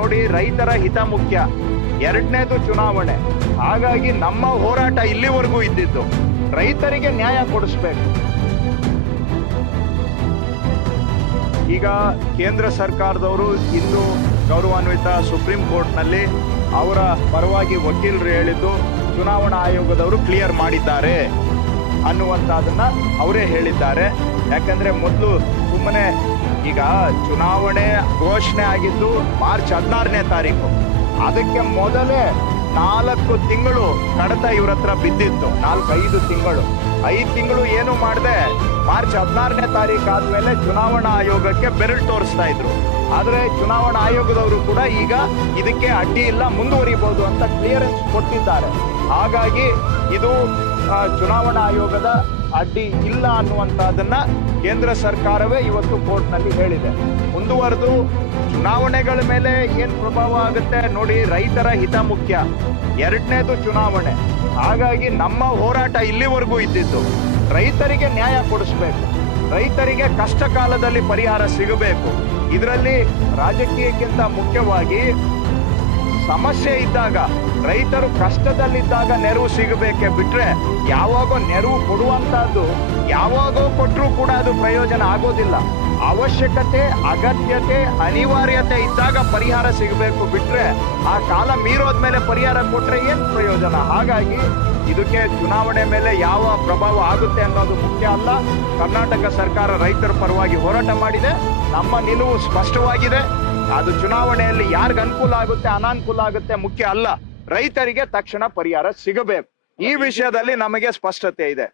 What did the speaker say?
ನೋಡಿ, ರೈತರ ಹಿತ ಮುಖ್ಯ, ಎರಡನೇದು ಚುನಾವಣೆ. ಹಾಗಾಗಿ ನಮ್ಮ ಹೋರಾಟ ಇಲ್ಲಿವರೆಗೂ ಇದ್ದಿದ್ದು ರೈತರಿಗೆ ನ್ಯಾಯ ಕೊಡಿಸ್ಬೇಕು. ಈಗ ಕೇಂದ್ರ ಸರ್ಕಾರದವರು ಇಂದು ಗೌರವಾನ್ವಿತ ಸುಪ್ರೀಂ ಕೋರ್ಟ್ನಲ್ಲಿ ಅವರ ಪರವಾಗಿ ವಕೀಲರು ಹೇಳಿದ್ದು ಚುನಾವಣಾ ಆಯೋಗದವರು ಕ್ಲಿಯರ್ ಮಾಡಿದ್ದಾರೆ ಅನ್ನುವಂಥದ್ದನ್ನ ಅವರೇ ಹೇಳಿದ್ದಾರೆ. ಯಾಕಂದ್ರೆ ಮೊದಲು ಸುಮ್ಮನೆ ಈಗ ಚುನಾವಣೆ ಘೋಷಣೆ ಆಗಿದ್ದು ಮಾರ್ಚ್ 16ನೇ ತಾರೀಕು, ಅದಕ್ಕೆ ಮೊದಲೇ 4 ತಿಂಗಳು ಕಡತ ಇವ್ರ ಹತ್ರ ಬಿದ್ದಿತ್ತು. 4-5 ತಿಂಗಳು, 5 ತಿಂಗಳು ಏನು ಮಾಡದೆ ಮಾರ್ಚ್ 16ನೇ ತಾರೀಕು ಆದ್ಮೇಲೆ ಚುನಾವಣಾ ಆಯೋಗಕ್ಕೆ ಬೆರಳು ತೋರಿಸ್ತಾ ಇದ್ರು. ಆದ್ರೆ ಚುನಾವಣಾ ಆಯೋಗದವರು ಕೂಡ ಈಗ ಇದಕ್ಕೆ ಅಡ್ಡಿ ಇಲ್ಲ, ಮುಂದುವರಿಬಹುದು ಅಂತ ಕ್ಲಿಯರೆನ್ಸ್ ಕೊಟ್ಟಿದ್ದಾರೆ. ಹಾಗಾಗಿ ಇದು ಚುನಾವಣಾ ಆಯೋಗದ ಅಡ್ಡಿ ಇಲ್ಲ ಅನ್ನುವಂಥದ್ದನ್ನ ಕೇಂದ್ರ ಸರ್ಕಾರವೇ ಇವತ್ತು ಕೋರ್ಟ್ನಲ್ಲಿ ಹೇಳಿದೆ. ಮುಂದುವರೆದು ಚುನಾವಣೆಗಳ ಮೇಲೆ ಏನ್ ಪ್ರಭಾವ ಆಗುತ್ತೆ ನೋಡಿ, ರೈತರ ಹಿತ ಮುಖ್ಯ, ಎರಡನೇದು ಚುನಾವಣೆ. ಹಾಗಾಗಿ ನಮ್ಮ ಹೋರಾಟ ಇಲ್ಲಿವರೆಗೂ ಇದ್ದಿದ್ದು ರೈತರಿಗೆ ನ್ಯಾಯ ಕೊಡಿಸ್ಬೇಕು, ರೈತರಿಗೆ ಕಷ್ಟ ಕಾಲದಲ್ಲಿ ಪರಿಹಾರ ಸಿಗಬೇಕು. ಇದರಲ್ಲಿ ರಾಜಕೀಯಕ್ಕಿಂತ ಮುಖ್ಯವಾಗಿ ಸಮಸ್ಯೆ ಇದ್ದಾಗ, ರೈತರು ಕಷ್ಟದಲ್ಲಿದ್ದಾಗ ನೆರವು ಸಿಗಬೇಕೆ ಬಿಟ್ರೆ ಯಾವಾಗೋ ನೆರವು ಕೊಡುವಂತಹದ್ದು ಯಾವಾಗೋ ಕೊಟ್ಟರೂ ಕೂಡ ಅದು ಪ್ರಯೋಜನ ಆಗೋದಿಲ್ಲ. ಅವಶ್ಯಕತೆ, ಅಗತ್ಯತೆ, ಅನಿವಾರ್ಯತೆ ಇದ್ದಾಗ ಪರಿಹಾರ ಸಿಗಬೇಕು ಬಿಟ್ರೆ ಆ ಕಾಲ ಮೀರೋದ್ಮೇಲೆ ಪರಿಹಾರ ಕೊಟ್ರೆ ಏನ್ ಪ್ರಯೋಜನ? ಹಾಗಾಗಿ ಇದಕ್ಕೆ ಚುನಾವಣೆ ಮೇಲೆ ಯಾವ ಪ್ರಭಾವ ಆಗುತ್ತೆ ಅನ್ನೋದು ಮುಖ್ಯ ಅಲ್ಲ. ಕರ್ನಾಟಕ ಸರ್ಕಾರ ರೈತರ ಪರವಾಗಿ ಹೋರಾಟ ಮಾಡಿದೆ, ನಮ್ಮ ನಿಲುವು ಸ್ಪಷ್ಟವಾಗಿದೆ. ಅದು ಚುನಾವಣೆಯಲ್ಲಿ ಯಾರಿಗ ಅನುಕೂಲ ಆಗುತ್ತೆ ಅನಾನುಕೂಲ ಆಗುತ್ತೆ ಮುಖ್ಯ ಅಲ್ಲ, ರೈತರಿಗೆ ತಕ್ಷಣ ಪರಿಹಾರ ಸಿಗಬೇಕು. ಈ ವಿಷಯದಲ್ಲಿ ನಮಗೆ ಸ್ಪಷ್ಟತೆ ಇದೆ.